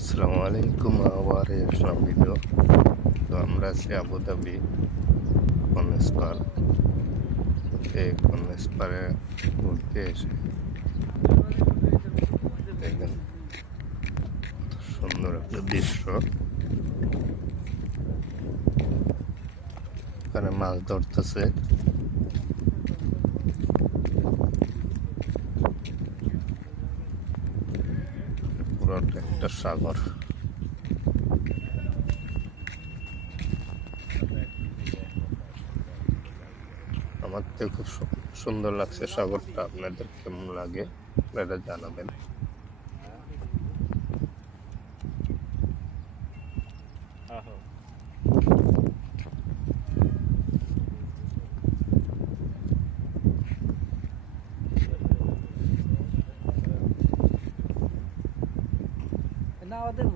আসসালামু আলাইকুম, আবার একটা ভিডিও। তো আমরা আছি আবুধাবি কর্নেস পার্ক। এই কর্নেস পার্কে ঘুরতে এসে দেখেন কত সুন্দর একটা দৃশ্য। এখানে মাছ ধরতেছে, পুরোটা একটা সাগর। আমার তো খুব সুন্দর লাগছে সাগরটা। আপনাদের কেমন লাগে আপনারা জানাবেন। না ওদের